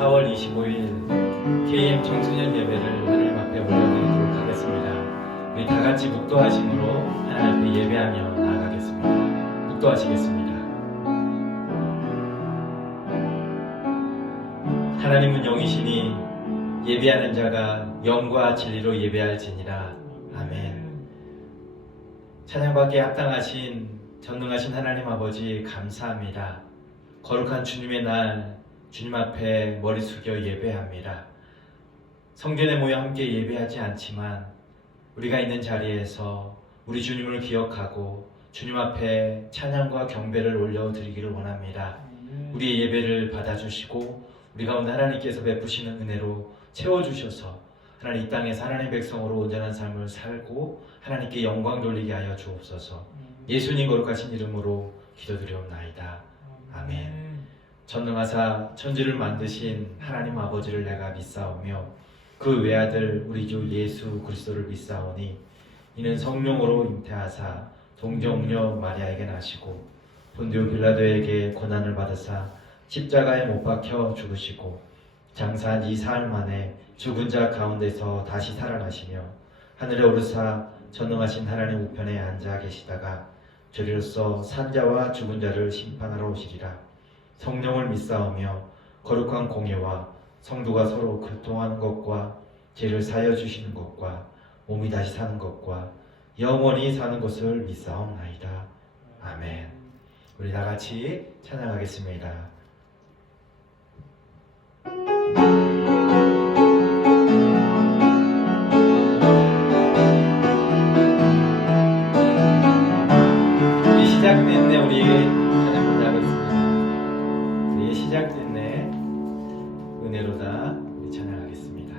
4월 25일 KM 청소년 예배를 하나님 앞에 올려드리도록 하겠습니다. 우리 다 같이 묵도하심으로 하나님 앞에 예배하며 나아가겠습니다. 묵도하시겠습니다. 하나님은 영이시니 예배하는 자가 영과 진리로 예배할지니라. 아멘. 찬양받기에 합당하신 전능하신 하나님 아버지 감사합니다. 거룩한 주님의 날 주님 앞에 머리 숙여 예배합니다. 성전에 모여 함께 예배하지 않지만 우리가 있는 자리에서 우리 주님을 기억하고 주님 앞에 찬양과 경배를 올려드리기를 원합니다. 우리의 예배를 받아주시고 우리 가운데 하나님께서 베푸시는 은혜로 채워주셔서 하나님 이 땅에서 하나님의 백성으로 온전한 삶을 살고 하나님께 영광 돌리게 하여 주옵소서. 예수님 거룩하신 이름으로 기도드리옵나이다. 아멘. 전능하사 천지를 만드신 하나님 아버지를 내가 믿사오며 그 외아들 우리 주 예수 그리스도를 믿사오니 이는 성령으로 잉태하사 동정녀 마리아에게 나시고 본디오 빌라도에게 고난을 받으사 십자가에 못 박혀 죽으시고 장사한 이 사흘 만에 죽은 자 가운데서 다시 살아나시며 하늘에 오르사 전능하신 하나님 우편에 앉아 계시다가 저리로서 산자와 죽은 자를 심판하러 오시리라. 성령을 믿사오며 거룩한 공예와 성도가 서로 교통하는 것과 죄를 사하여 주시는 것과 몸이 다시 사는 것과 영원히 사는 것을 믿사옵나이다. 아멘. 우리 다 같이 찬양하겠습니다. 시작됐네. 우리 찬양부터 하겠습니다. 우리 시작됐네. 은혜로다. 우리 찬양하겠습니다.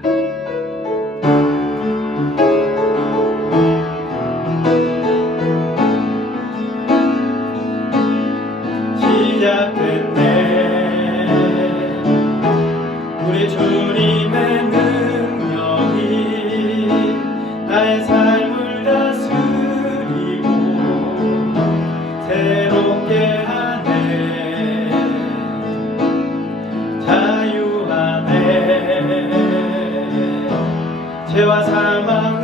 시작됐네. 우리 주님의 능력이 나의 삶을 다스리고 새롭게 하네. 자유하네. 죄와 사망으로부터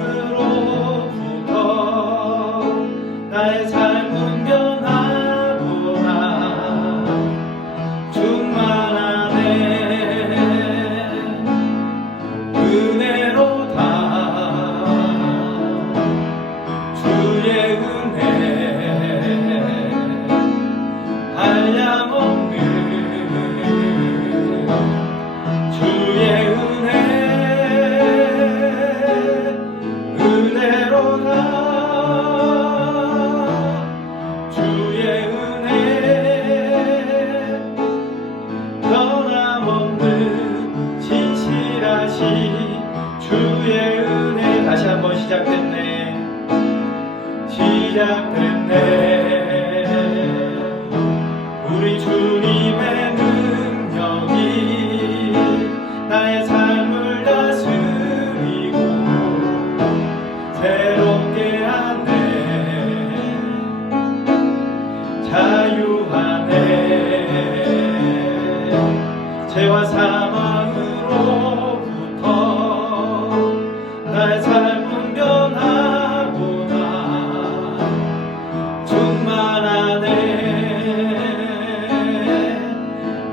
나의 삶은 변하구나. 충만하네. 은혜로다. 주의 은혜 한량없는 주의 은혜 은혜로다. 주의 은혜 변함없는 진실하신 주의 은혜. 다시 한번 시작됐네. 시작됐네. 우리 주님의 능력이 나의 삶을 다스리고 새롭게 하네. 자유하네. 죄와 사망으로부터 나의 삶은 변하구나. 충만하네.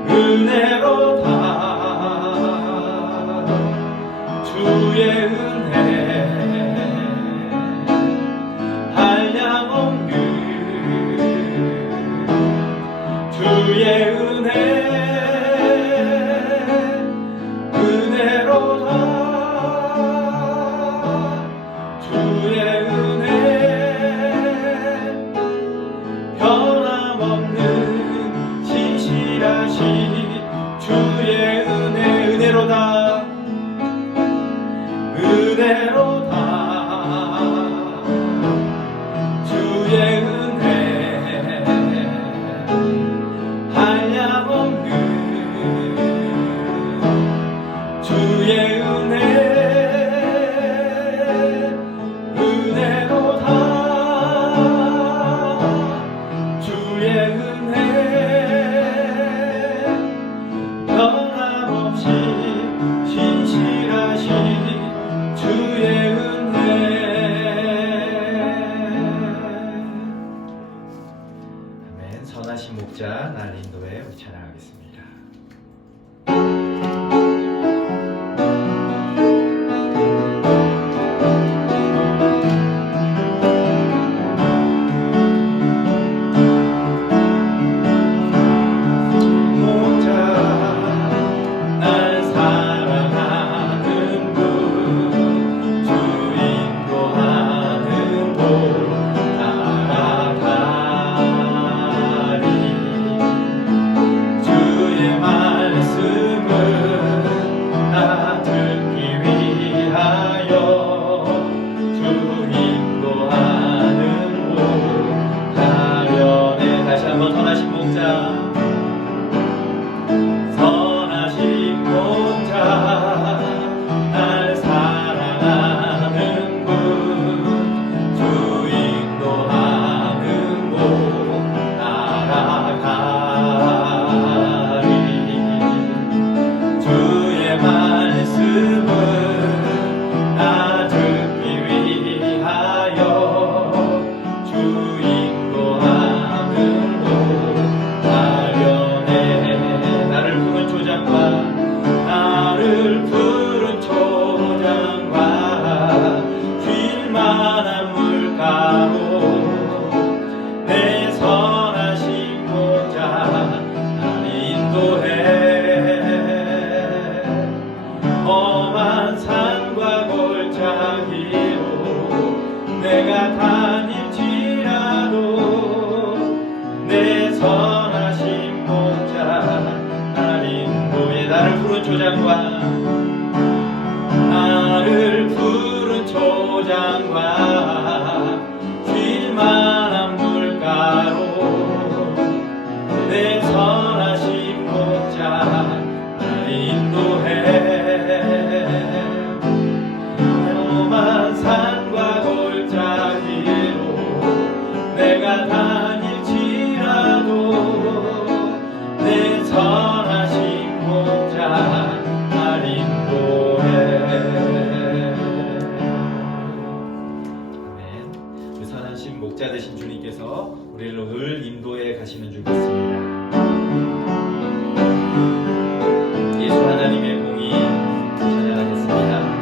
은혜로다. 주의 은혜 한량없는 주의 은혜 은혜로다. 주의 은혜 변함없는 진실하신 주의 은혜 은혜로다. 은혜로다. 주의 은혜 한량없는 주의 은혜 은혜로다. 주의 은혜 변함없는 선하신 목자 날 인도해 우리 찬양하겠습니다. 험한 산과 골짜기로 내가 다닐지라도 내 선하신 목자 날 인도해. 나를 푸른 초장과 쉴만한 물가로 내 선하신 목자 날 인도해. 험한 산과 골짜기로 내가 다닐지라도 내 선하신 목자 날 인도해. 아멘. 그 선하신 목자 되신 주님께서 우리를 늘 인도해 가시는 줄 믿습니다. 예수 하나님의 공의 찬양하겠습니다.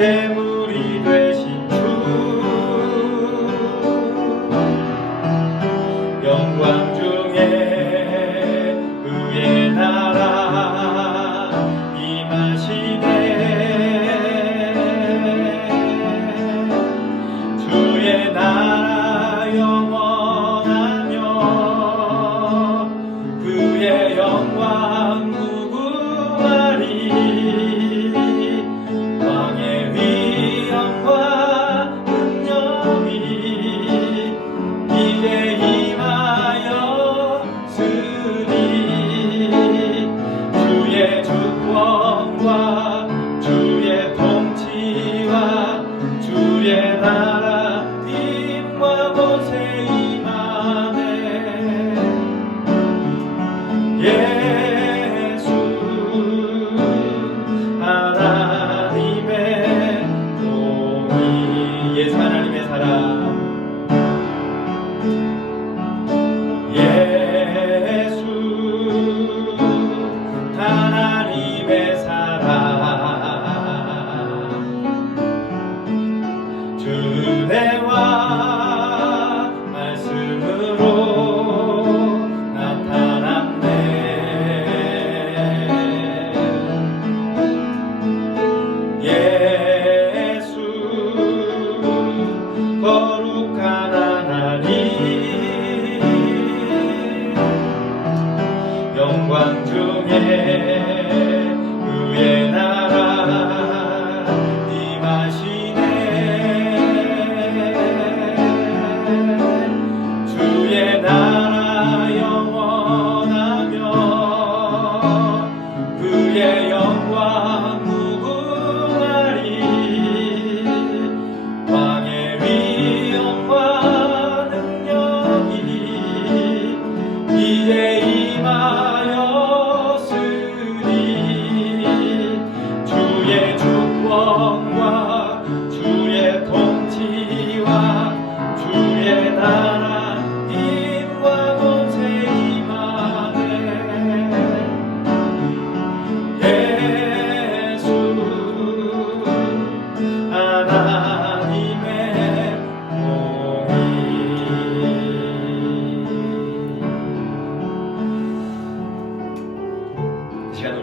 재물이 되신 주 영광 중에 그의 나라 임하시네. 주의 나라 영원하며 그의 영광 무궁하리. 주의 통치와 주의 나라 힘과 곳에 임하네. 예수 하나님의 공의. 예수 하나님의 사랑. 예수 하나님의 사랑. 주내와 말씀으로 나타났네. 예수 거룩한 하나님 영광 중에 그의 나라 임하시네. 주의 나라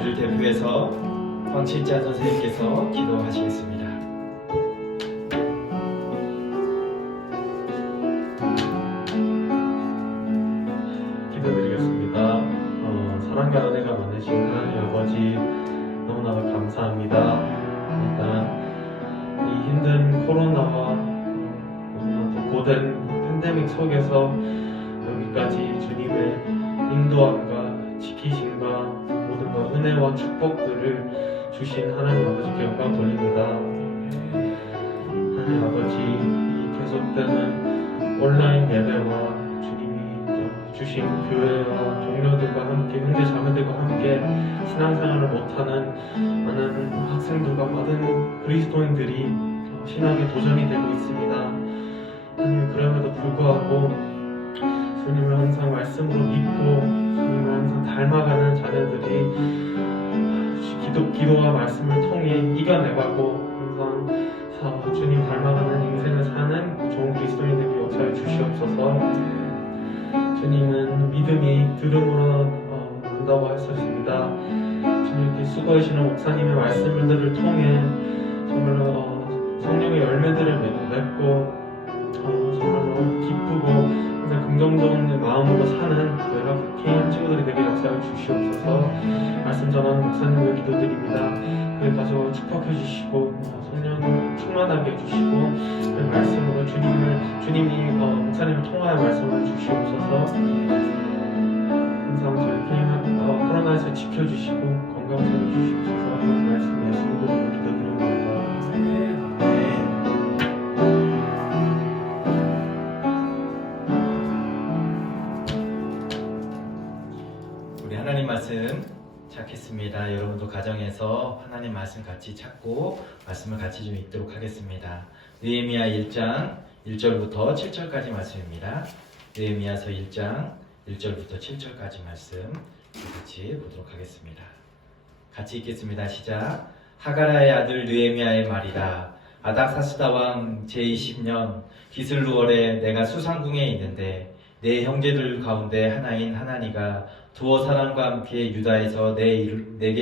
저희를 대표해서 황칠자 선생님께서 기도하시겠습니다. 기도드리겠습니다. 사랑과 은혜가 많으신 하나님 아버지 너무나도 감사합니다. 일단 이 힘든 코로나와 너무나도 고된 팬데믹 속에서 여기까지 주님의 인도함과 지키심과 모든 것 은혜와 축복들을 주신 하나님 아버지께 영광 돌립니다. 하나님 아버지 이 계속되는 온라인 예배와 주신 교회와 동료들과 함께 형제 자매들과 함께 신앙생활을 못하는 많은 학생들과 많은 그리스도인들이 신앙에 도전이 되고 있습니다. 하나님 그럼에도 불구하고 주님을 항상 말씀으로 믿고 주님을 항상 닮아가는 자녀들이 기도와 말씀을 통해 이겨내가고 항상 주님 닮아가는 인생을 사는 좋은 그리스도인들에게 역사해 주시옵소서. 주님은 믿음이 들음으로 난다고 하셨습니다. 주님께 수고하시는 목사님의 말씀들을 통해 정말로 성령의 열매들을 맺고 정말로 기쁘고 항상 긍정적인 마음으로 사는 저희 개인 친구들이 되게 역사를 주시옵소서. 말씀 전하는 목사님을 기도드립니다. 그의 가족을 축복해 주시고 성령 충만하게 해주시고 그 말씀으로 주님이 목사님을 통하여 말씀을 주시옵소서. 항상 저희 개인 코로나에서 지켜주시고 건강하게 주시옵소서. 말씀 예수님 이름으로 기도드립니다. 우리 하나님 말씀 찾겠습니다. 여러분도 가정에서 하나님 말씀 같이 찾고 말씀을 같이 좀 읽도록 하겠습니다. 느헤미야 1장 1절부터 7절까지 말씀입니다. 느헤미야서 1장 1절부터 7절까지 말씀 같이 보도록 하겠습니다. 같이 읽겠습니다. 시작. 하가라의 아들 느헤미야의 말이라. 아닥사스다 왕 제20년 기슬루월에 내가 수상궁에 있는데 내 형제들 가운데 하나인 하나니가 두어 사람과 함께 유다에서 내게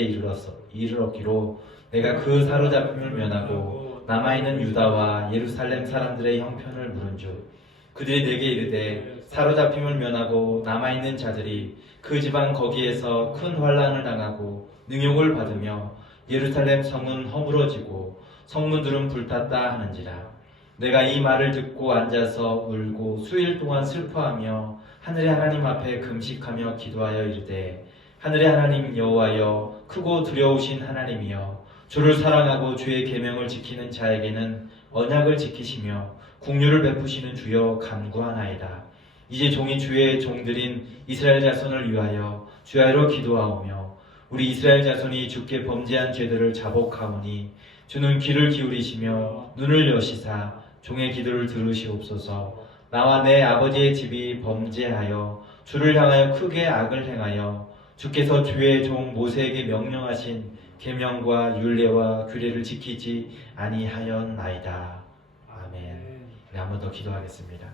이르렀기로 내가 그 사로잡힘을 면하고 남아있는 유다와 예루살렘 사람들의 형편을 물은즉 그들이 내게 이르되 사로잡힘을 면하고 남아있는 자들이 그 지방 거기에서 큰 환난을 당하고 능욕을 받으며 예루살렘 성은 허물어지고 성문들은 불탔다 하는지라. 내가 이 말을 듣고 앉아서 울고 수일 동안 슬퍼하며 하늘의 하나님 앞에 금식하며 기도하여 이르되 하늘의 하나님 여호와여 크고 두려우신 하나님이여 주를 사랑하고 주의 계명을 지키는 자에게는 언약을 지키시며 국류를 베푸시는 주여 간구하나이다. 이제 종이 주의 종들인 이스라엘 자손을 위하여 주야로 기도하오며 우리 이스라엘 자손이 주께 범죄한 죄들을 자복하오니 주는 귀를 기울이시며 눈을 여시사 종의 기도를 들으시옵소서. 나와 내 아버지의 집이 범죄하여 주를 향하여 크게 악을 행하여 주께서 주의 종 모세에게 명령하신 계명과 율례와 규례를 지키지 아니하였나이다. 아멘. 네, 한 번 더 기도하겠습니다.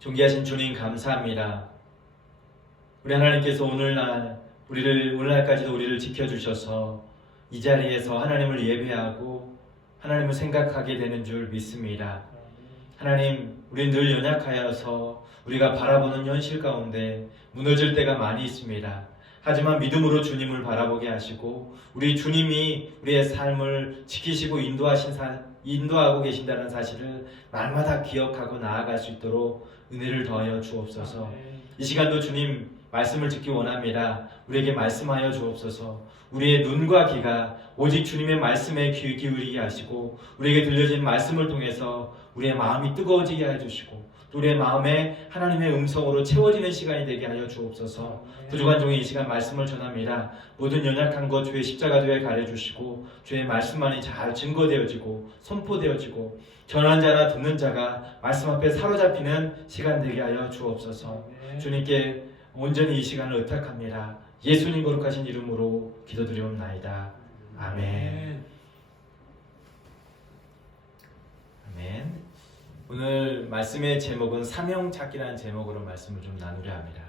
존귀하신 주님 감사합니다. 우리 하나님께서 오늘날까지도 우리를 지켜주셔서 이 자리에서 하나님을 예배하고 하나님을 생각하게 되는 줄 믿습니다. 하나님, 우리 늘 연약하여서 우리가 바라보는 현실 가운데 무너질 때가 많이 있습니다. 하지만 믿음으로 주님을 바라보게 하시고 우리 주님이 우리의 삶을 지키시고 인도하고 계신다는 사실을 날마다 기억하고 나아갈 수 있도록 은혜를 더하여 주옵소서. 이 시간도 주님 말씀을 듣기 원합니다. 우리에게 말씀하여 주옵소서. 우리의 눈과 귀가 오직 주님의 말씀에 귀 기울이게 하시고 우리에게 들려진 말씀을 통해서 우리의 마음이 뜨거워지게 해주시고 또 우리의 마음에 하나님의 음성으로 채워지는 시간이 되게 하여 주옵소서. 부족한 종이 이 시간 말씀을 전합니다. 모든 연약한 것 주의 십자가도에 가려주시고 주의 말씀만이 잘 증거되어지고 선포되어지고 전하는 자나 듣는 자가 말씀 앞에 사로잡히는 시간 되게 하여 주옵소서. 주님께 온전히 이 시간을 의탁합니다. 예수님 거룩하신 이름으로 기도드리옵나이다. 아멘. 아멘. 오늘 말씀의 제목은 사명찾기라는 제목으로 말씀을 좀 나누려 합니다.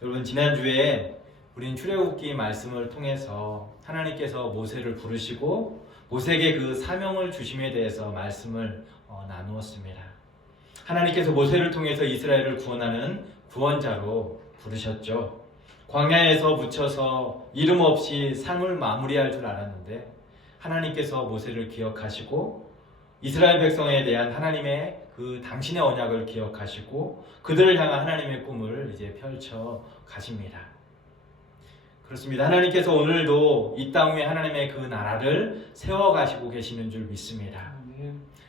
여러분 지난주에 우린 출애굽기 말씀을 통해서 하나님께서 모세를 부르시고 모세에게 그 사명을 주심에 대해서 말씀을 나누었습니다. 하나님께서 모세를 통해서 이스라엘을 구원하는 구원자로 부르셨죠. 광야에서 묻혀서 이름 없이 삶을 마무리할 줄 알았는데 하나님께서 모세를 기억하시고 이스라엘 백성에 대한 하나님의 그 당신의 언약을 기억하시고 그들을 향한 하나님의 꿈을 이제 펼쳐 가십니다. 그렇습니다. 하나님께서 오늘도 이 땅 위에 하나님의 그 나라를 세워 가시고 계시는 줄 믿습니다.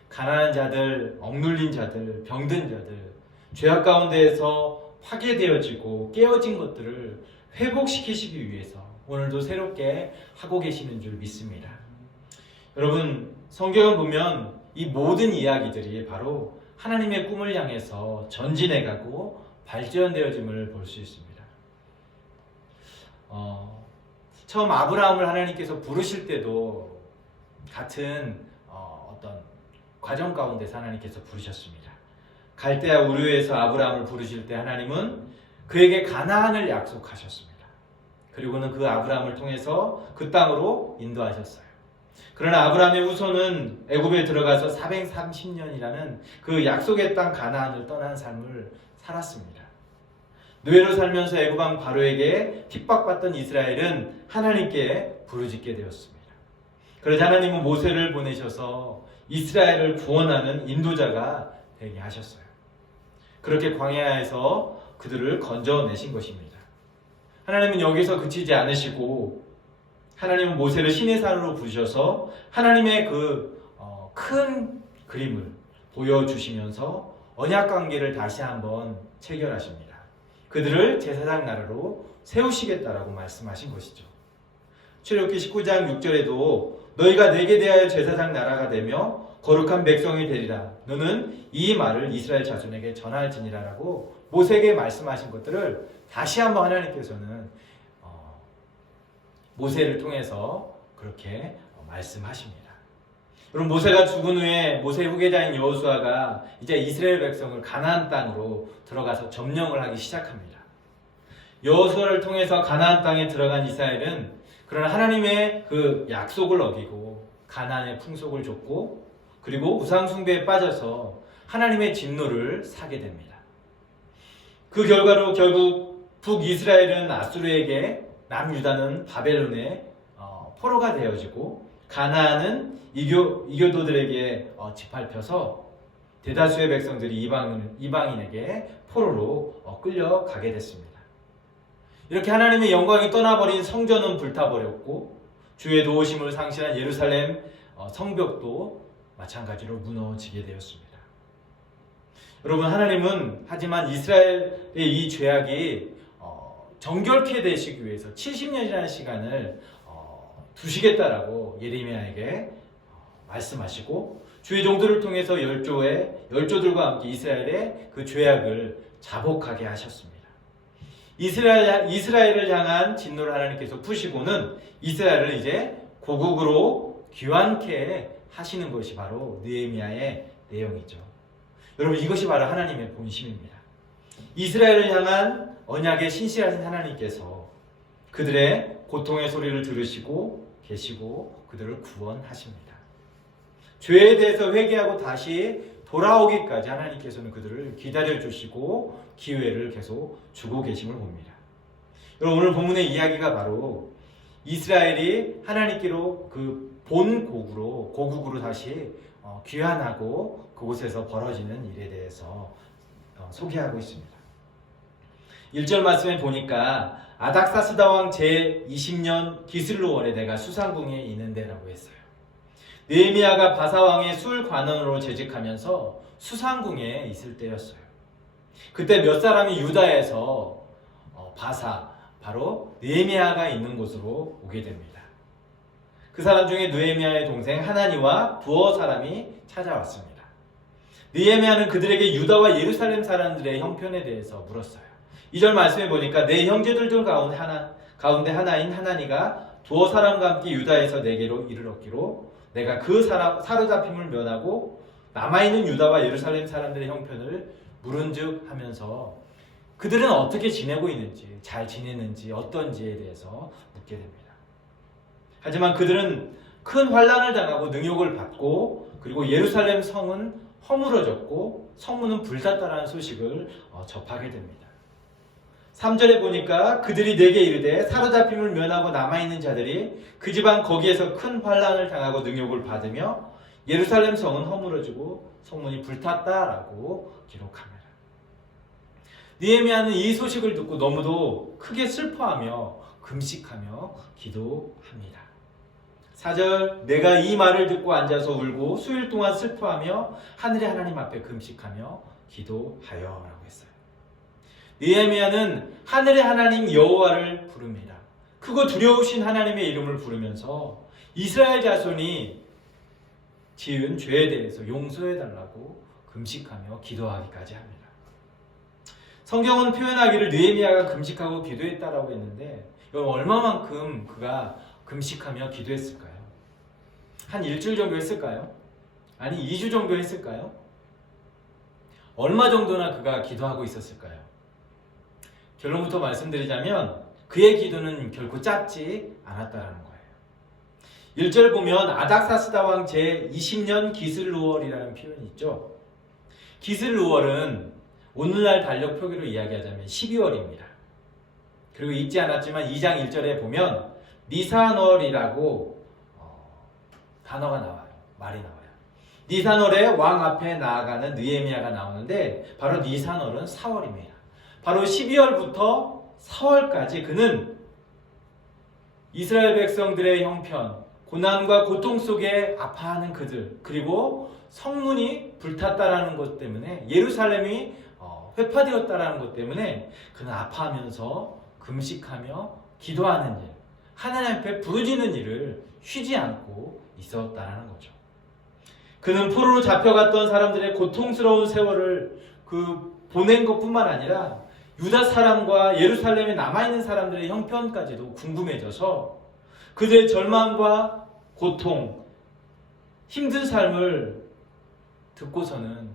가난한 자들, 억눌린 자들, 병든 자들, 죄악 가운데에서 파괴되어지고 깨어진 것들을 회복시키시기 위해서 오늘도 새롭게 하고 계시는 줄 믿습니다. 여러분, 성경을 보면 이 모든 이야기들이 바로 하나님의 꿈을 향해서 전진해가고 발전되어짐을 볼 수 있습니다. 처음 아브라함을 하나님께서 부르실 때도 같은 어떤 과정 가운데서 하나님께서 부르셨습니다. 갈대아 우르에서 아브라함을 부르실 때 하나님은 그에게 가나안을 약속하셨습니다. 그리고는 그 아브라함을 통해서 그 땅으로 인도하셨어요. 그러나 아브라함의 후손은 애굽에 들어가서 430년이라는 그 약속의 땅 가나안을 떠난 삶을 살았습니다. 노예로 살면서 애굽 왕 바로에게 핍박받던 이스라엘은 하나님께 부르짖게 되었습니다. 그러자 하나님은 모세를 보내셔서 이스라엘을 구원하는 인도자가 되게 하셨어요. 그렇게 광야에서 그들을 건져내신 것입니다. 하나님은 여기서 그치지 않으시고 하나님은 모세를 시내산으로 부르셔서 하나님의 그 큰 그림을 보여주시면서 언약관계를 다시 한번 체결하십니다. 그들을 제사장 나라로 세우시겠다라고 말씀하신 것이죠. 출애굽기 19장 6절에도 너희가 내게 대하여 제사장 나라가 되며 거룩한 백성이 되리라. 너는 이 말을 이스라엘 자손에게 전할지니라 라고 모세에게 말씀하신 것들을 다시 한번 하나님께서는 모세를 통해서 그렇게 말씀하십니다. 여러분, 모세가 죽은 후에 모세의 후계자인 여호수아가 이제 이스라엘 백성을 가나안 땅으로 들어가서 점령을 하기 시작합니다. 여호수아를 통해서 가나안 땅에 들어간 이스라엘은 그러나 하나님의 그 약속을 어기고 가나안의 풍속을 좇고 그리고 우상 숭배에 빠져서 하나님의 진노를 사게 됩니다. 그 결과로 결국 북이스라엘은 아수르에게, 남유다는 바벨론의 포로가 되어지고 가나안은 이교도들에게 짓밟혀서 대다수의 백성들이 이방인에게 포로로 끌려가게 됐습니다. 이렇게 하나님의 영광이 떠나버린 성전은 불타버렸고 주의 도우심을 상실한 예루살렘 성벽도 마찬가지로 무너지게 되었습니다. 여러분, 하나님은 하지만 이스라엘의 이 죄악이 정결케 되시기 위해서 70년이라는 시간을 두시겠다라고 예레미야에게 말씀하시고 주의 종들을 통해서 열조들과 함께 이스라엘의 그 죄악을 자복하게 하셨습니다. 이스라엘을 향한 진노를 하나님께서 푸시고는 이스라엘을 이제 고국으로 귀환케 하시는 것이 바로 느헤미야의 내용이죠. 여러분, 이것이 바로 하나님의 본심입니다. 이스라엘을 향한 언약의 신실하신 하나님께서 그들의 고통의 소리를 들으시고 계시고 그들을 구원하십니다. 죄에 대해서 회개하고 다시 돌아오기까지 하나님께서는 그들을 기다려주시고 기회를 계속 주고 계심을 봅니다. 여러분, 오늘 본문의 이야기가 바로 이스라엘이 하나님께로 그 본 고국으로 다시 귀환하고 그곳에서 벌어지는 일에 대해서 소개하고 있습니다. 1절 말씀에 보니까 아닥사스다 왕 제20년 기슬로월에 내가 수상궁에 있는데라고 했어요. 느헤미야가 바사 왕의 술 관원으로 재직하면서 수상궁에 있을 때였어요. 그때 몇 사람이 유다에서 바사, 바로 느헤미야가 있는 곳으로 오게 됩니다. 그 사람 중에 느헤미야의 동생 하나니와 두어 사람이 찾아왔습니다. 느헤미야는 그들에게 유다와 예루살렘 사람들의 형편에 대해서 물었어요. 2절 말씀에 보니까 내 형제들 가운데 하나인 하나니가 두어 사람과 함께 유다에서 내게로 이르렀기로 내가 그 사로잡힘을 면하고 남아있는 유다와 예루살렘 사람들의 형편을 물은즉 하면서 그들은 어떻게 지내고 있는지, 잘 지내는지, 어떤지에 대해서 묻게 됩니다. 하지만 그들은 큰 환난을 당하고 능욕을 받고, 그리고 예루살렘 성은 허물어졌고 성문은 불탔다라는 소식을 접하게 됩니다. 3절에 보니까 그들이 내게 이르되 사로잡힘을 면하고 남아있는 자들이 그 지방 거기에서 큰 환난을 당하고 능욕을 받으며 예루살렘 성은 허물어지고 성문이 불탔다라고 기록합니다. 느헤미야는 이 소식을 듣고 너무도 크게 슬퍼하며 금식하며 기도합니다. 4절, 내가 이 말을 듣고 앉아서 울고 수일 동안 슬퍼하며 하늘의 하나님 앞에 금식하며 기도하여 라고 했어요. 느헤미야는 하늘의 하나님 여호와를 부릅니다. 크고 두려우신 하나님의 이름을 부르면서 이스라엘 자손이 지은 죄에 대해서 용서해달라고 금식하며 기도하기까지 합니다. 성경은 표현하기를 느헤미야가 금식하고 기도했다라고 했는데 얼마만큼 그가 금식하며 기도했을까요? 한 일주일 정도 했을까요? 아니 2주 정도 했을까요? 얼마 정도나 그가 기도하고 있었을까요? 결론부터 말씀드리자면 그의 기도는 결코 짧지 않았다는 거예요. 1절 보면 아닥사스다 왕 제20년 기슬루월이라는 표현이 있죠. 기슬루월은 오늘날 달력 표기로 이야기하자면 12월입니다. 그리고 잊지 않았지만 2장 1절에 보면 니산월이라고 단어가 나와요. 말이 나와요. 니산월에 왕 앞에 나아가는 느헤미야가 나오는데 바로 니산월은 4월입니다. 바로 12월부터 4월까지 그는 이스라엘 백성들의 형편, 고난과 고통 속에 아파하는 그들, 그리고 성문이 불탔다라는 것 때문에 예루살렘이 회파되었다라는 것 때문에 그는 아파하면서 금식하며 기도하는 일, 하나님 앞에 부르짖는 일을 쉬지 않고 있었다라는 거죠. 그는 포로로 잡혀갔던 사람들의 고통스러운 세월을 보낸 것뿐만 아니라 유다 사람과 예루살렘에 남아있는 사람들의 형편까지도 궁금해져서 그들의 절망과 고통, 힘든 삶을 듣고서는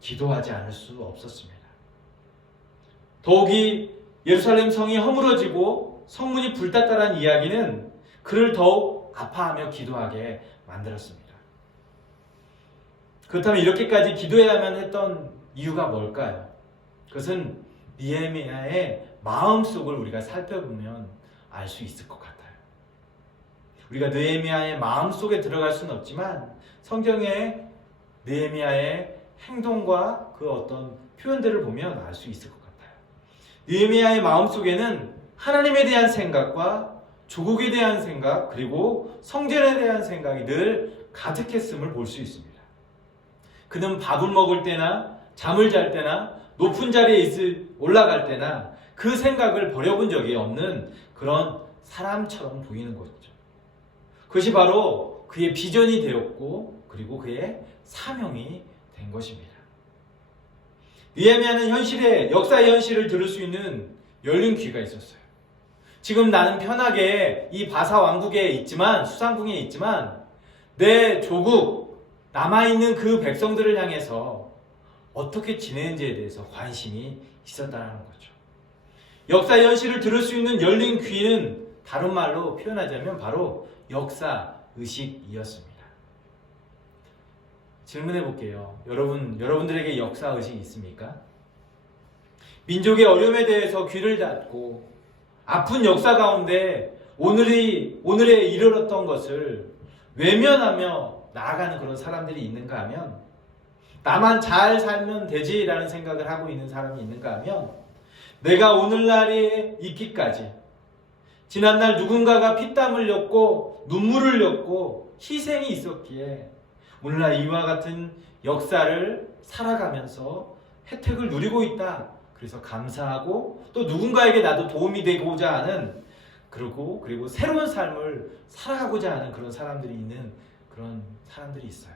기도하지 않을 수 없었습니다. 더욱이 예루살렘 성이 허물어지고 성문이 불탔다라는 이야기는 그를 더욱 아파하며 기도하게 만들었습니다. 그렇다면 이렇게까지 기도해야만 했던 이유가 뭘까요? 그것은 느헤미야의 마음속을 우리가 살펴보면 알 수 있을 것 같아요. 우리가 느헤미야의 마음속에 들어갈 수는 없지만 성경의 느헤미야의 행동과 그 어떤 표현들을 보면 알 수 있을 것 같아요. 느헤미야의 마음속에는 하나님에 대한 생각과 조국에 대한 생각, 그리고 성전에 대한 생각이 늘 가득했음을 볼 수 있습니다. 그는 밥을 먹을 때나 잠을 잘 때나 높은 자리에 올라갈 때나 그 생각을 버려본 적이 없는 그런 사람처럼 보이는 것이죠. 그것이 바로 그의 비전이 되었고 그리고 그의 사명이 된 것입니다. 느헤미야는 역사의 현실을 들을 수 있는 열린 귀가 있었어요. 지금 나는 편하게 이 바사 왕국에 있지만, 수상궁에 있지만 내 조국, 남아있는 그 백성들을 향해서 어떻게 지내는지에 대해서 관심이 있었다는 거죠. 역사의 현실을 들을 수 있는 열린 귀는 다른 말로 표현하자면 바로 역사의식이었습니다. 질문해 볼게요. 여러분들에게 역사의식이 있습니까? 민족의 어려움에 대해서 귀를 닫고 아픈 역사 가운데 오늘에 이르렀던 것을 외면하며 나아가는 그런 사람들이 있는가 하면, 나만 잘 살면 되지라는 생각을 하고 있는 사람이 있는가 하면, 내가 오늘날에 있기까지 지난날 누군가가 피땀 흘렸고 눈물을 흘렸고 희생이 있었기에 오늘날 이와 같은 역사를 살아가면서 혜택을 누리고 있다. 그래서 감사하고 또 누군가에게 나도 도움이 되고자 하는, 그리고 새로운 삶을 살아가고자 하는 그런 사람들이 있는 그런 사람들이 있어요.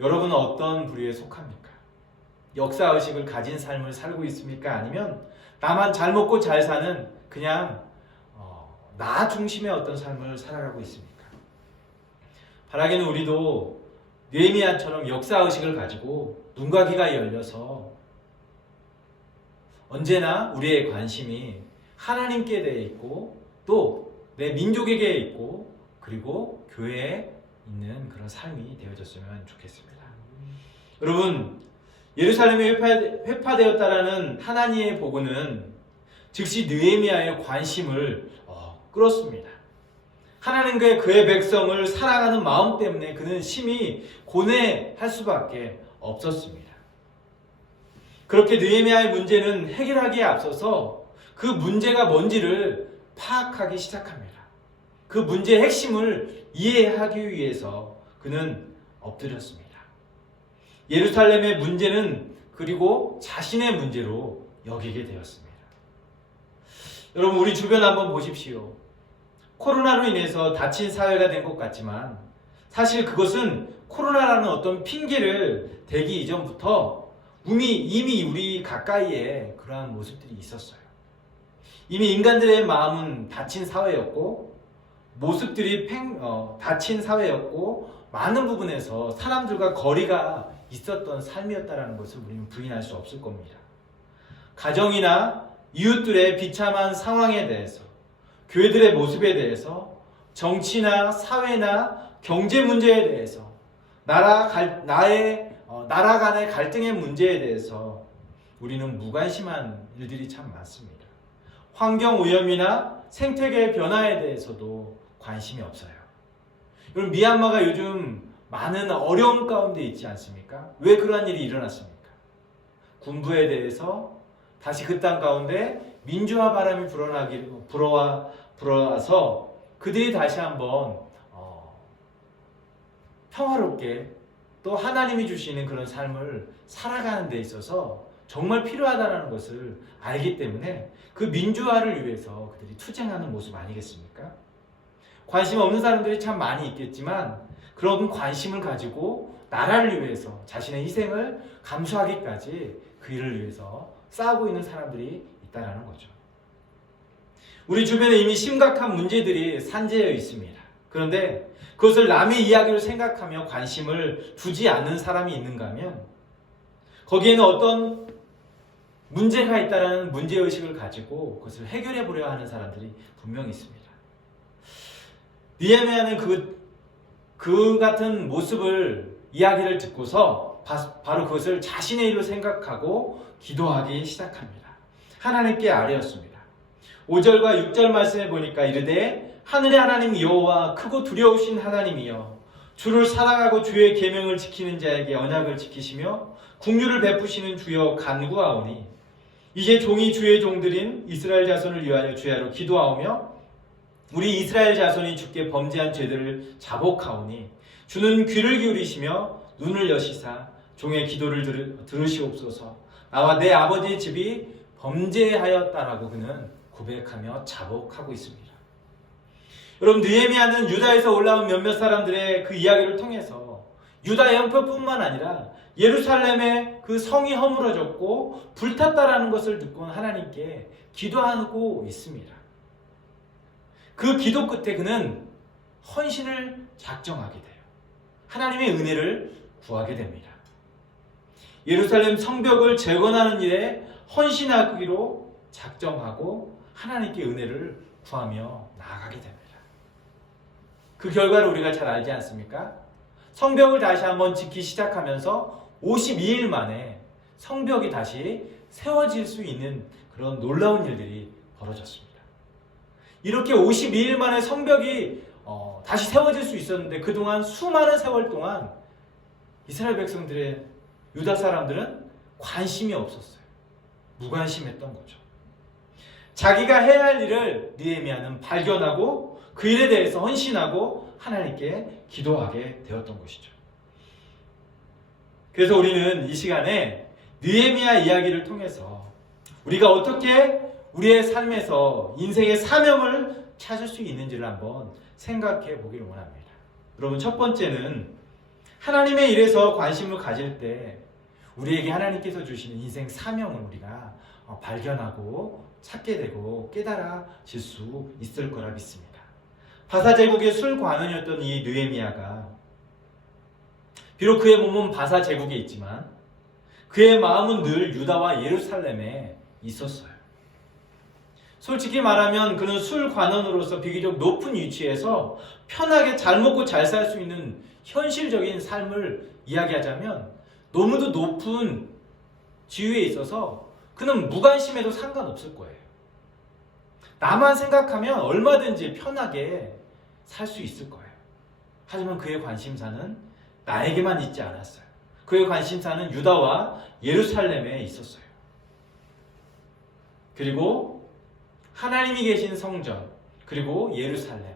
여러분은 어떤 부류에 속합니까? 역사의식을 가진 삶을 살고 있습니까? 아니면 나만 잘 먹고 잘 사는 그냥 나 중심의 어떤 삶을 살아가고 있습니까? 바라기는 우리도 느헤미야처럼 역사의식을 가지고 눈과 귀가 열려서 언제나 우리의 관심이 하나님께 대해 있고 또 내 민족에게 있고 그리고 교회에 있는 그런 삶이 되어졌으면 좋겠습니다. 여러분, 예루살렘이 회파되었다라는 하나님의 보고는 즉시 느헤미야의 관심을 끌었습니다. 하나님과 그의 백성을 사랑하는 마음 때문에 그는 심히 고뇌할 수밖에 없었습니다. 그렇게 느헤미야의 문제는 해결하기에 앞서서 그 문제가 뭔지를 파악하기 시작합니다. 그 문제의 핵심을 이해하기 위해서 그는 엎드렸습니다. 예루살렘의 문제는 그리고 자신의 문제로 여기게 되었습니다. 여러분, 우리 주변 한번 보십시오. 코로나로 인해서 닫힌 사회가 된 것 같지만 사실 그것은 코로나라는 어떤 핑계를 대기 이전부터 이미 우리 가까이에 그러한 모습들이 있었어요. 이미 인간들의 마음은 닫힌 사회였고 모습들이 닫힌 사회였고 많은 부분에서 사람들과 거리가 있었던 삶이었다는 것을 우리는 부인할 수 없을 겁니다. 가정이나 이웃들의 비참한 상황에 대해서, 교회들의 모습에 대해서, 정치나 사회나 경제 문제에 대해서, 나라 간의 갈등의 문제에 대해서 우리는 무관심한 일들이 참 많습니다. 환경 오염이나 생태계 변화에 대해서도 관심이 없어요. 여러분, 미얀마가 요즘 많은 어려움 가운데 있지 않습니까? 왜 그러한 일이 일어났습니까? 군부에 대해서 다시 그 땅 가운데 민주화 바람이 불어와서 그들이 다시 한번 평화롭게 또 하나님이 주시는 그런 삶을 살아가는 데 있어서 정말 필요하다는 것을 알기 때문에 그 민주화를 위해서 그들이 투쟁하는 모습 아니겠습니까? 관심 없는 사람들이 참 많이 있겠지만 그런 관심을 가지고 나라를 위해서 자신의 희생을 감수하기까지 그 일을 위해서 싸우고 있는 사람들이 있다는 거죠. 우리 주변에 이미 심각한 문제들이 산재해 있습니다. 그런데 그것을 남의 이야기를 생각하며 관심을 두지 않는 사람이 있는가 하면 거기에는 어떤 문제가 있다는 문제의식을 가지고 그것을 해결해 보려 하는 사람들이 분명히 있습니다. 느헤미야는 그 같은 모습을 이야기를 듣고서 바로 그것을 자신의 일로 생각하고 기도하기 시작합니다. 하나님께 아뢰었습니다. 5절과 6절 말씀에 보니까 이르되 하늘의 하나님 여호와 크고 두려우신 하나님이여 주를 사랑하고 주의 계명을 지키는 자에게 언약을 지키시며 긍휼을 베푸시는 주여 간구하오니 이제 종이 주의 종들인 이스라엘 자손을 위하여 주야로 기도하오며 우리 이스라엘 자손이 주께 범죄한 죄들을 자복하오니 주는 귀를 기울이시며 눈을 여시사 종의 기도를 들으시옵소서. 나와 내 아버지의 집이 범죄하였다라고 그는 고백하며 자복하고 있습니다. 여러분, 느헤미야는 유다에서 올라온 몇몇 사람들의 그 이야기를 통해서 유다의 형편뿐만 아니라 예루살렘의 그 성이 허물어졌고 불탔다라는 것을 듣고 하나님께 기도하고 있습니다. 그 기도 끝에 그는 헌신을 작정하게 돼요. 하나님의 은혜를 구하게 됩니다. 예루살렘 성벽을 재건하는 일에 헌신하기로 작정하고 하나님께 은혜를 구하며 나아가게 됩니다. 그 결과를 우리가 잘 알지 않습니까? 성벽을 다시 한번 짓기 시작하면서 52일 만에 성벽이 다시 세워질 수 있는 그런 놀라운 일들이 벌어졌습니다. 이렇게 52일 만에 성벽이 다시 세워질 수 있었는데 그동안 수많은 세월 동안 이스라엘 백성들의 유다 사람들은 관심이 없었어요. 무관심했던 거죠. 자기가 해야 할 일을 느헤미야는 발견하고 그 일에 대해서 헌신하고 하나님께 기도하게 되었던 것이죠. 그래서 우리는 이 시간에 느헤미야 이야기를 통해서 우리가 어떻게 우리의 삶에서 인생의 사명을 찾을 수 있는지를 한번 생각해 보기를 원합니다. 여러분, 첫 번째는 하나님의 일에서 관심을 가질 때 우리에게 하나님께서 주시는 인생 사명을 우리가 발견하고 찾게 되고 깨달아질 수 있을 거라 믿습니다. 바사 제국의 술 관원이었던 이 느헤미야가 비록 그의 몸은 바사 제국에 있지만 그의 마음은 늘 유다와 예루살렘에 있었어요. 솔직히 말하면 그는 술관원으로서 비교적 높은 위치에서 편하게 잘 먹고 잘 살 수 있는 현실적인 삶을 이야기하자면 너무도 높은 지위에 있어서 그는 무관심해도 상관없을 거예요. 나만 생각하면 얼마든지 편하게 살 수 있을 거예요. 하지만 그의 관심사는 나에게만 있지 않았어요. 그의 관심사는 유다와 예루살렘에 있었어요. 그리고 하나님이 계신 성전, 그리고 예루살렘,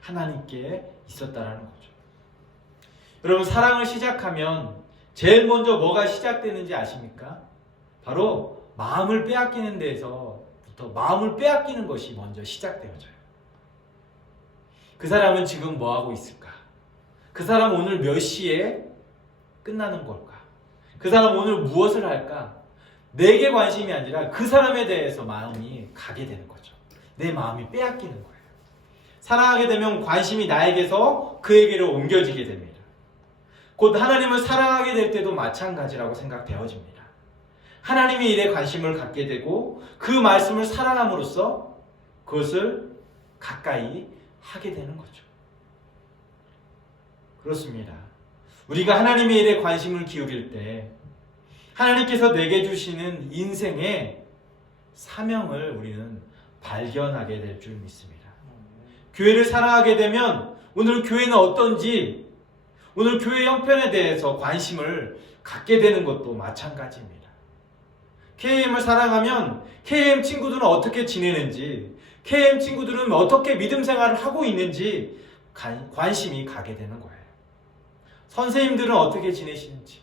하나님께 있었다라는 거죠. 여러분, 사랑을 시작하면 제일 먼저 뭐가 시작되는지 아십니까? 바로 마음을 빼앗기는 데에서부터 마음을 빼앗기는 것이 먼저 시작되어져요. 그 사람은 지금 뭐 하고 있을까? 그 사람 오늘 몇 시에 끝나는 걸까? 그 사람 오늘 무엇을 할까? 내게 관심이 아니라 그 사람에 대해서 마음이 가게 되는 거죠. 내 마음이 빼앗기는 거예요. 사랑하게 되면 관심이 나에게서 그에게로 옮겨지게 됩니다. 곧 하나님을 사랑하게 될 때도 마찬가지라고 생각되어집니다. 하나님의 일에 관심을 갖게 되고 그 말씀을 사랑함으로써 그것을 가까이 하게 되는 거죠. 그렇습니다. 우리가 하나님의 일에 관심을 기울일 때 하나님께서 내게 주시는 인생의 사명을 우리는 발견하게 될 줄 믿습니다. 교회를 사랑하게 되면 오늘 교회는 어떤지, 오늘 교회 형편에 대해서 관심을 갖게 되는 것도 마찬가지입니다. KM을 사랑하면 KM 친구들은 어떻게 지내는지, KM 친구들은 어떻게 믿음 생활을 하고 있는지 관심이 가게 되는 거예요. 선생님들은 어떻게 지내시는지,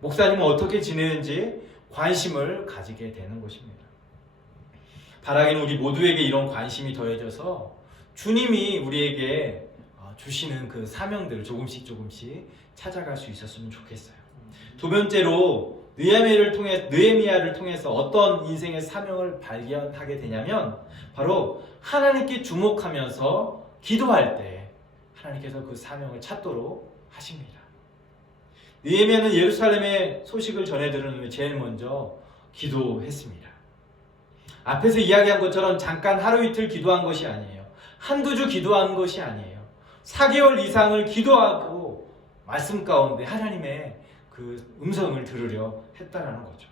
목사님은 어떻게 지내는지 관심을 가지게 되는 것입니다. 바라기는 우리 모두에게 이런 관심이 더해져서 주님이 우리에게 주시는 그 사명들을 조금씩 찾아갈 수 있었으면 좋겠어요. 두 번째로 느헤미야를 통해서 어떤 인생의 사명을 발견하게 되냐면 바로 하나님께 주목하면서 기도할 때 하나님께서 그 사명을 찾도록 하십니다. 느헤미야는 예루살렘의 소식을 전해 들은 후에 제일 먼저 기도했습니다. 앞에서 이야기한 것처럼 잠깐 하루 이틀 기도한 것이 아니에요. 한두 주 기도한 것이 아니에요. 4개월 이상을 기도하고 말씀 가운데 하나님의 그 음성을 들으려 했다라는 거죠.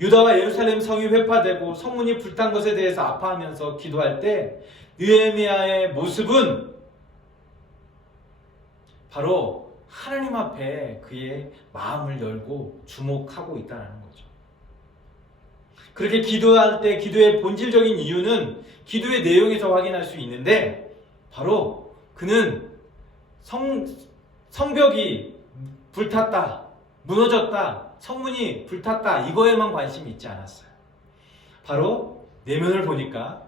유다와 예루살렘 성이 회파되고 성문이 불탄 것에 대해서 아파하면서 기도할 때 느헤미야의 모습은 바로 하나님 앞에 그의 마음을 열고 주목하고 있다는 거죠. 그렇게 기도할 때 기도의 본질적인 이유는 기도의 내용에서 확인할 수 있는데 바로 그는 성벽이 불탔다, 무너졌다, 성문이 불탔다 이거에만 관심이 있지 않았어요. 바로 내면을 보니까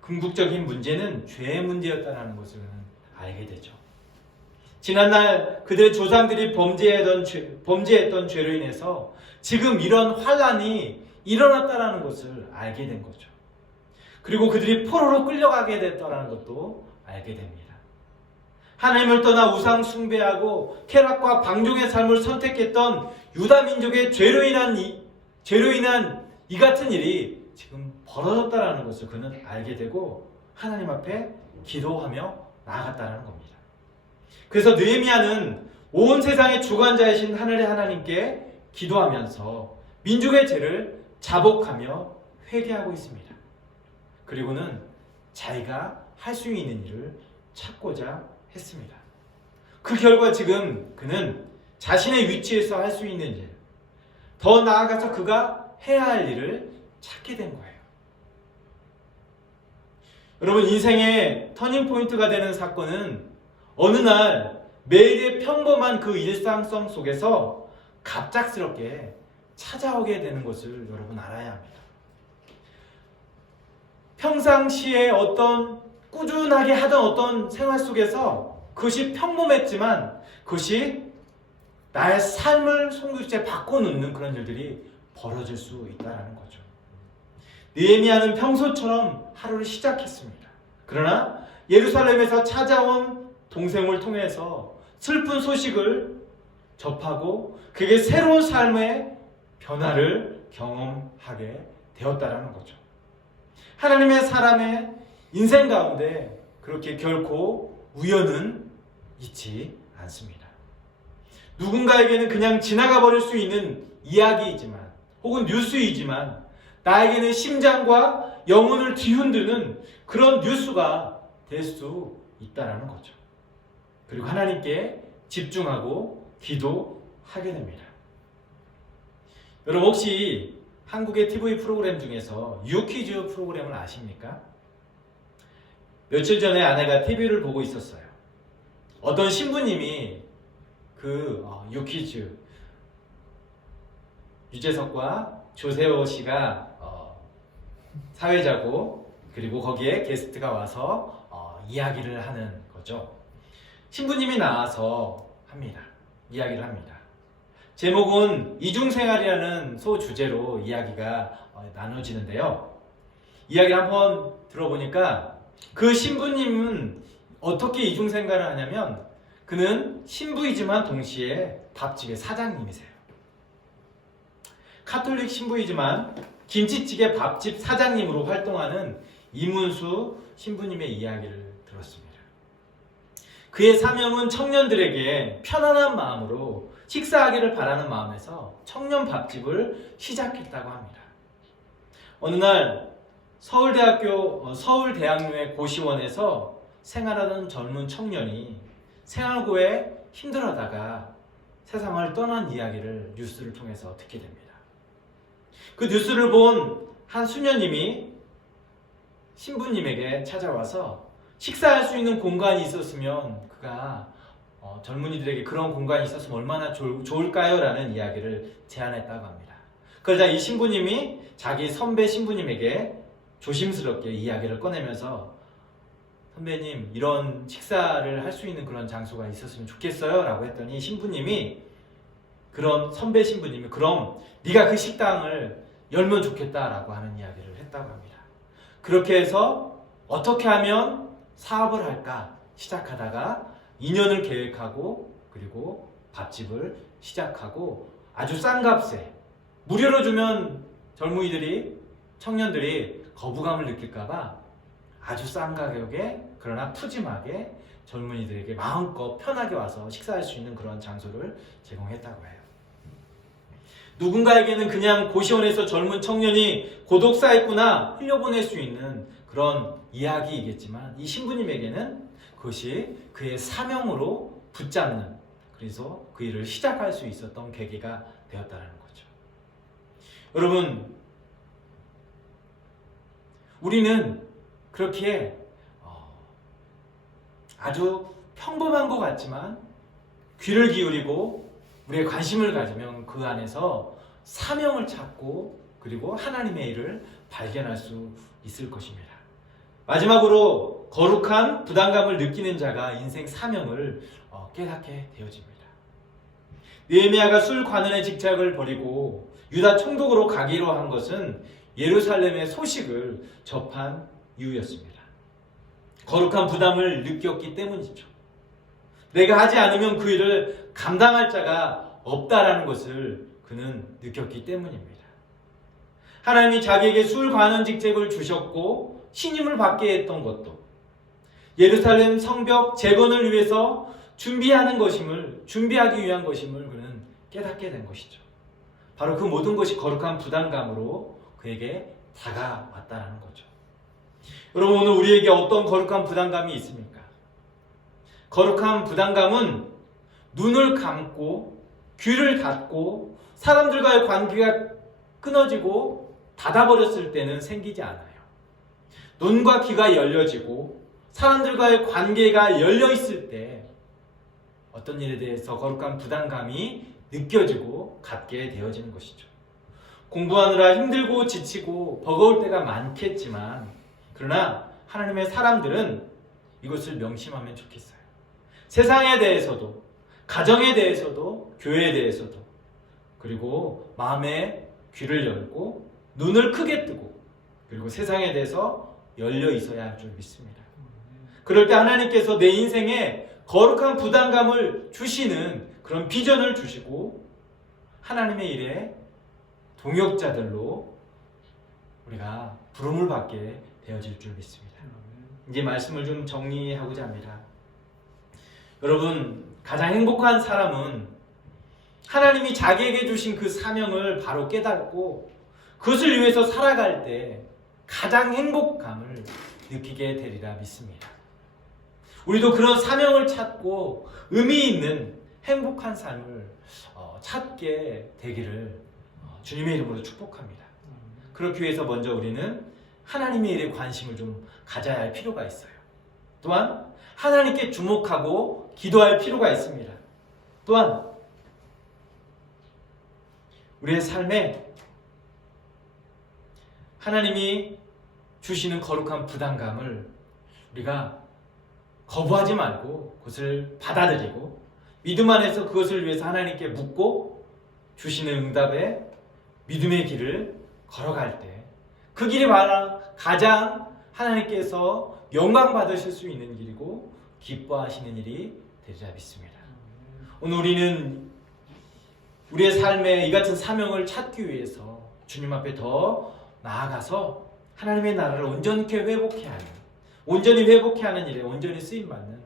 궁극적인 문제는 죄의 문제였다는 것을 알게 되죠. 지난날 그들의 조상들이 범죄했던 죄로 인해서 지금 이런 환란이 일어났다는 것을 알게 된 거죠. 그리고 그들이 포로로 끌려가게 됐다는 것도 알게 됩니다. 하나님을 떠나 우상 숭배하고 쾌락과 방종의 삶을 선택했던 유다 민족의 죄로 인한 이 같은 일이 지금 벌어졌다는 것을 그는 알게 되고 하나님 앞에 기도하며 나아갔다는 겁니다. 그래서 느헤미야는 온 세상의 주관자이신 하늘의 하나님께 기도하면서 민족의 죄를 자복하며 회개하고 있습니다. 그리고는 자기가 할 수 있는 일을 찾고자 했습니다. 그 결과 지금 그는 자신의 위치에서 할 수 있는 일, 더 나아가서 그가 해야 할 일을 찾게 된 거예요. 여러분, 인생의 터닝포인트가 되는 사건은 어느 날 매일의 평범한 그 일상성 속에서 갑작스럽게 찾아오게 되는 것을 여러분 알아야 합니다. 평상시에 꾸준하게 하던 어떤 생활 속에서 그것이 평범했지만 그것이 나의 삶을 송두리째 바꿔놓는 그런 일들이 벌어질 수 있다는 거죠. 느헤미야는 평소처럼 하루를 시작했습니다. 그러나 예루살렘에서 찾아온 동생을 통해서 슬픈 소식을 접하고 그게 새로운 삶의 변화를 경험하게 되었다라는 거죠. 하나님의 사람의 인생 가운데 그렇게 결코 우연은 있지 않습니다. 누군가에게는 그냥 지나가 버릴 수 있는 이야기이지만 혹은 뉴스이지만 나에게는 심장과 영혼을 뒤흔드는 그런 뉴스가 될 수 있다라는 거죠. 그리고 하나님께 집중하고 기도하게 됩니다. 여러분 혹시 한국의 TV 프로그램 중에서 유퀴즈 프로그램을 아십니까? 며칠 전에 아내가 TV를 보고 있었어요. 어떤 신부님이 그 유퀴즈 유재석과 조세호 씨가 사회자고 그리고 거기에 게스트가 와서 이야기를 하는 거죠. 신부님이 나와서 이야기를 합니다. 제목은 이중생활이라는 소주제로 이야기가 나눠지는데요. 이야기 한번 들어보니까 그 신부님은 어떻게 이중생활을 하냐면 그는 신부이지만 동시에 밥집의 사장님이세요. 카톨릭 신부이지만 김치찌개 밥집 사장님으로 활동하는 이문수 신부님의 이야기를 들었습니다. 그의 사명은 청년들에게 편안한 마음으로 식사하기를 바라는 마음에서 청년 밥집을 시작했다고 합니다. 어느 날 서울대학로의 고시원에서 생활하던 젊은 청년이 생활고에 힘들어하다가 세상을 떠난 이야기를 뉴스를 통해서 듣게 됩니다. 그 뉴스를 본 한 수녀님이 신부님에게 찾아와서 식사할 수 있는 공간이 있었으면 그가 젊은이들에게 그런 공간이 있었으면 얼마나 좋을까요? 라는 이야기를 제안했다고 합니다. 그러자 이 신부님이 자기 선배 신부님에게 조심스럽게 이야기를 꺼내면서 선배님 이런 식사를 할 수 있는 그런 장소가 있었으면 좋겠어요 라고 했더니 신부님이 그런 선배 신부님이 그럼 네가 그 식당을 열면 좋겠다라고 하는 이야기를 했다고 합니다. 그렇게 해서 어떻게 하면 사업을 할까 시작하다가 2년을 계획하고 그리고 밥집을 시작하고 아주 싼 값에 무료로 주면 청년들이 거부감을 느낄까봐 아주 싼 가격에 그러나 푸짐하게 젊은이들에게 마음껏 편하게 와서 식사할 수 있는 그런 장소를 제공했다고 해요. 누군가에게는 그냥 고시원에서 젊은 청년이 고독 쌓였구나 흘려보낼 수 있는 그런 이야기이겠지만 이 신부님에게는 그것이 그의 사명으로 붙잡는 그래서 그 일을 시작할 수 있었던 계기가 되었다는 거죠. 여러분 우리는 그렇게 아주 평범한 것 같지만 귀를 기울이고 우리의 관심을 가지면 그 안에서 사명을 찾고 그리고 하나님의 일을 발견할 수 있을 것입니다. 마지막으로 거룩한 부담감을 느끼는 자가 인생 사명을 깨닫게 되어집니다. 느헤미야가 술 관원의 직책을 버리고 유다 총독으로 가기로 한 것은 예루살렘의 소식을 접한 이유였습니다. 거룩한 부담을 느꼈기 때문이죠. 내가 하지 않으면 그 일을 감당할 자가 없다라는 것을 그는 느꼈기 때문입니다. 하나님이 자기에게 술 관원 직책을 주셨고 신임을 받게 했던 것도 예루살렘 성벽 재건을 위해서 준비하기 위한 것임을 그는 깨닫게 된 것이죠. 바로 그 모든 것이 거룩한 부담감으로 그에게 다가왔다는 거죠. 여러분 오늘 우리에게 어떤 거룩한 부담감이 있습니까? 거룩한 부담감은 눈을 감고 귀를 닫고 사람들과의 관계가 끊어지고 닫아버렸을 때는 생기지 않아요. 눈과 귀가 열려지고 사람들과의 관계가 열려있을 때 어떤 일에 대해서 거룩한 부담감이 느껴지고 갖게 되어지는 것이죠. 공부하느라 힘들고 지치고 버거울 때가 많겠지만 그러나 하나님의 사람들은 이것을 명심하면 좋겠어요. 세상에 대해서도 가정에 대해서도 교회에 대해서도 그리고 마음의 귀를 열고 눈을 크게 뜨고 그리고 세상에 대해서 열려 있어야 할 줄 믿습니다. 그럴 때 하나님께서 내 인생에 거룩한 부담감을 주시는 그런 비전을 주시고 하나님의 일에 동역자들로 우리가 부름을 받게 되어질 줄 믿습니다. 이제 말씀을 좀 정리하고자 합니다. 여러분, 가장 행복한 사람은 하나님이 자기에게 주신 그 사명을 바로 깨닫고 그것을 위해서 살아갈 때 가장 행복감을 느끼게 되리라 믿습니다. 우리도 그런 사명을 찾고 의미 있는 행복한 삶을 찾게 되기를 주님의 이름으로 축복합니다. 그렇기 위해서 먼저 우리는 하나님의 일에 관심을 좀 가져야 할 필요가 있어요. 또한 하나님께 주목하고 기도할 필요가 있습니다. 또한 우리의 삶에 하나님이 주시는 거룩한 부담감을 우리가 거부하지 말고 그것을 받아들이고 믿음 안에서 그것을 위해서 하나님께 묻고 주시는 응답에 믿음의 길을 걸어갈 때 그 길이 바로 가장 하나님께서 영광 받으실 수 있는 길이고 기뻐하시는 일이 되리라 믿습니다. 오늘 우리는 우리의 삶에 이 같은 사명을 찾기 위해서 주님 앞에 더 나아가서 하나님의 나라를 온전히 회복해야 하는, 온전히 회복해야 하는 일에 온전히 쓰임받는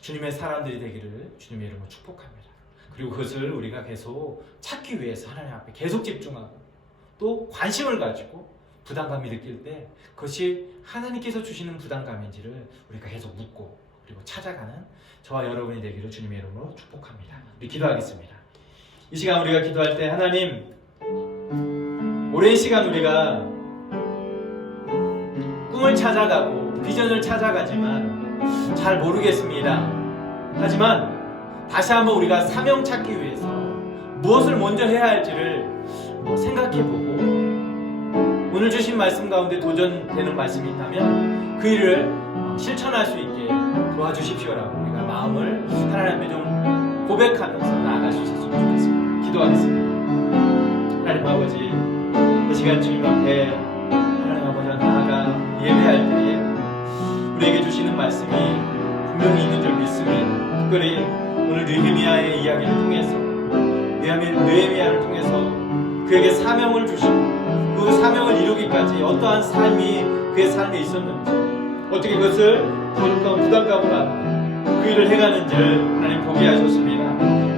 주님의 사람들이 되기를 주님의 이름으로 축복합니다. 그리고 그것을 우리가 계속 찾기 위해서 하나님 앞에 계속 집중하고 또 관심을 가지고 부담감이 느낄 때 그것이 하나님께서 주시는 부담감인지를 우리가 계속 묻고 그리고 찾아가는 저와 여러분이 되기를 주님의 이름으로 축복합니다. 우리 기도하겠습니다. 이 시간 우리가 기도할 때 하나님, 오랜 시간 우리가 꿈을 찾아가고 비전을 찾아가지만 잘 모르겠습니다. 하지만 다시 한번 우리가 사명 찾기 위해서 무엇을 먼저 해야 할지를 생각해보고 오늘 주신 말씀 가운데 도전되는 말씀이 있다면 그 일을 실천할 수 있게 도와주십시오라고 우리가 마음을 하나님 앞에 좀 고백하면서 나아갈 수 있었으면 좋겠습니다. 기도하겠습니다. 하나님 아버지, 이 시간 주님 앞에 하나님 아버지와 나아가 예배할 때에 우리에게 주시는 말씀이 분명히 있는 줄 믿습니다. 특별히 오늘 느헤미야의 이야기를 통해서 느헤미야를 통해서 그에게 사명을 주시고 그 사명을 이루기까지 어떠한 삶이 그의 삶에 있었는지, 어떻게 그것을 거룩한 부담감을 안고 그 일을 행하는지를 하나님 보게 하셨습니다.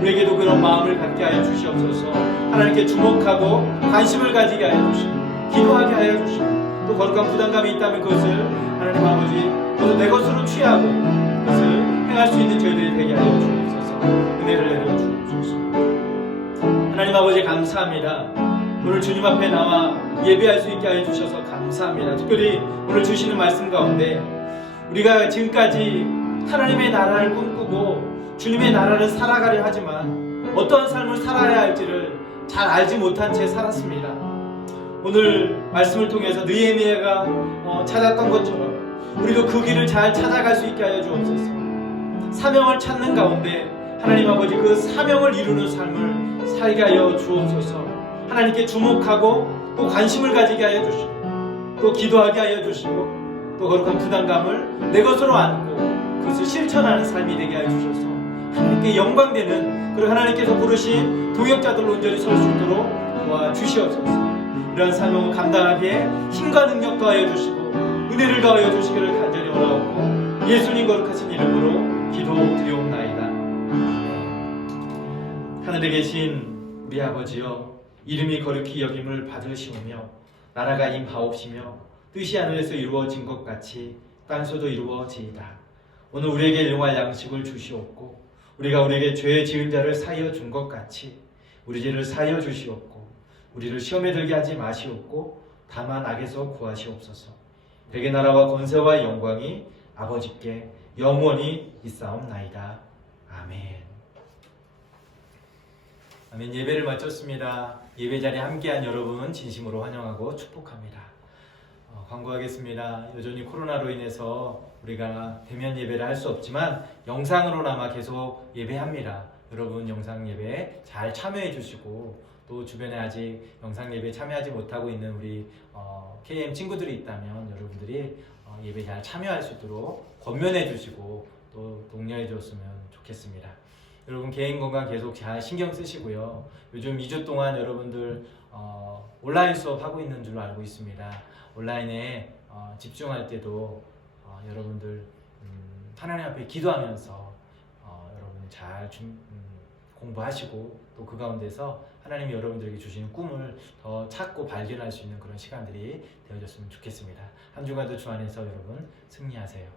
우리에게도 그런 마음을 갖게 하여 주시옵소서. 하나님께 주목하고 관심을 가지게 하여 주시고 기도하게 하여 주시고 또 거룩한 부담감이 있다면 그것을 하나님 아버지 그것을 내 것으로 취하고 그것을 행할 수 있는 저희들이 되게 하여 주옵소서. 은혜를 내려 주옵소서. 하나님 아버지 감사합니다. 오늘 주님 앞에 나와 예배할 수 있게 하여 주셔서 감사합니다. 특별히 오늘 주시는 말씀 가운데 우리가 지금까지 하나님의 나라를 꿈꾸고 주님의 나라를 살아가려 하지만 어떠한 삶을 살아야 할지를 잘 알지 못한 채 살았습니다. 오늘 말씀을 통해서 느헤미야가 찾았던 것처럼 우리도 그 길을 잘 찾아갈 수 있게 하여 주옵소서. 사명을 찾는 가운데 하나님 아버지 그 사명을 이루는 삶을 살게 하여 주옵소서. 하나님께 주목하고 또 관심을 가지게 하여 주시고 또 기도하게 하여 주시고 또 거룩한 부담감을 내 것으로 안고 그것을 실천하는 삶이 되게 하여 주셔서 하나님께 영광되는, 그리고 하나님께서 부르신 동역자들로 온전히 설 수 있도록 도와주시옵소서. 이러한 사명을 감당하기에 힘과 능력 더하여 주시고 은혜를 더하여 주시기를 간절히 원하옵고 예수님 거룩하신 이름으로 기도드리옵나이다. 하늘에 계신 우리 아버지여, 이름이 거룩히 여김을 받으시오며 나라가 임하옵시며 뜻이 하늘에서 이루어진 것 같이 땅에서도 이루어지이다. 오늘 우리에게 일용할 양식을 주시옵고 우리가 우리에게 죄 지은 자를 사하여 준 것 같이 우리 죄를 사하여 주시옵고 우리를 시험에 들게 하지 마시옵고 다만 악에서 구하시옵소서. 대개 나라와 권세와 영광이 아버지께 영원히 있사옵나이다. 아멘. 아멘. 예배를 마쳤습니다. 예배 자리에 함께한 여러분 진심으로 환영하고 축복합니다. 광고하겠습니다. 여전히 코로나로 인해서 우리가 대면 예배를 할 수 없지만 영상으로나마 계속 예배합니다. 여러분 영상 예배에 잘 참여해 주시고 또 주변에 아직 영상 예배에 참여하지 못하고 있는 우리 KM 친구들이 있다면 여러분들이 예배에 잘 참여할 수 있도록 권면해 주시고 또 독려해 줬으면 좋겠습니다. 여러분 개인 건강 계속 잘 신경 쓰시고요. 요즘 2주 동안 여러분들 온라인 수업 하고 있는 줄로 알고 있습니다. 온라인에 집중할 때도 여러분들 하나님 앞에 기도하면서 여러분 잘 공부하시고 또 그 가운데서 하나님이 여러분들에게 주시는 꿈을 더 찾고 발견할 수 있는 그런 시간들이 되어졌으면 좋겠습니다. 한 주간도 주 안에서 여러분 승리하세요.